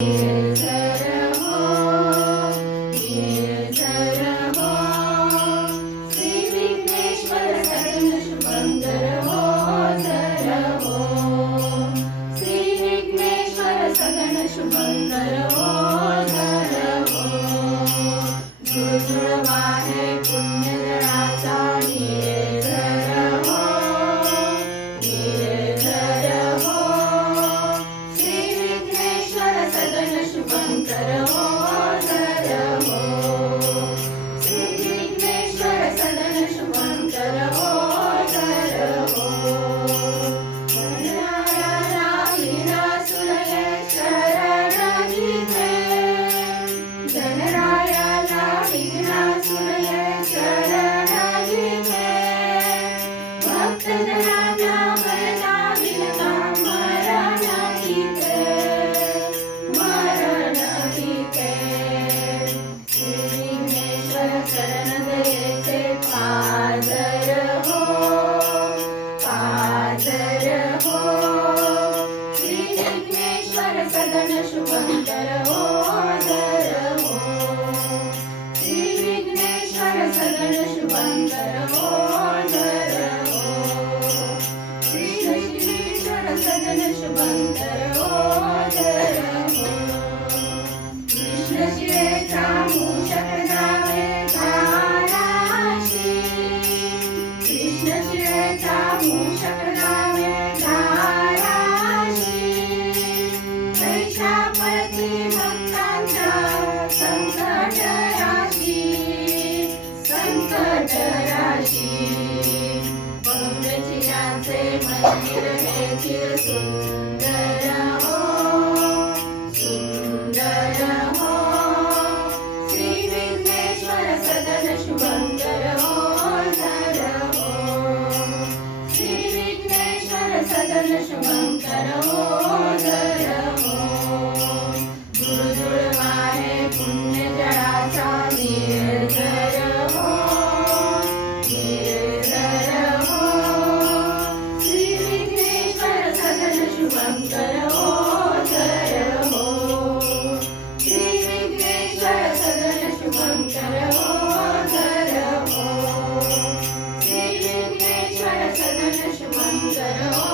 निर्झर हो, निर्झर हो, श्री विघ्नेश्वर सगुण शुभंकर हो, झर हो, श्री विघ्नेश्वर सगुण शुभंकर हो, झर हो, झुळझुळ वाहे पुण्यजळाचा निर्झर हो, निर्झर हो, श्री विघ्नेश्वर सगुण शुभंकर हो, झर हो, श्री विघ्नेश्वर सगुण शुभंकर हो, झर हो, गणरायाला विघ्नासुरये शरण घेते, गणरायाला विघ्नासुरये शरण घेते, भक्तजनांना भयता विनता मरण घेते, मरण घेते, श्री विघ्नेश्वर शरण दयेचे पाझर हो, पाझर हो, श्री विघ्नेश्वर सगुण शुभंकर हो, झर हो, श्री विघ्नेश्वर सगुण शुभंकर हो, झर हो, श्री विघ्नेश्वर सगुण शुभंकर हो, झर हो, कृष्ण शिरेचा मूषक जावे धाराशी, कृष्ण शिरेचा मूषक जावे धाराशी, कैशापती भक्तांच्या संकट राशी, संकट राशी, पौंड्रचिराचे मंदिर हे चिर सुंदर हो, सुंदर हो, श्री विघ्नेश्वर सगुण शुभंकर हो, झर हो, श्री विघ्नेश्वर सगुण शुभंकर हो, झर हो, झुळझुळ वाहे पुण्यजळाचा निर्झर हो, निर्झर हो, श्री विघ्नेश्वर सगुण शुभंकर हो, झर हो, श्री विघ्नेश्वर सगुण शुभंकर हो, झर हो, श्री विघ्नेश्वर सगुण शुभंकर हो,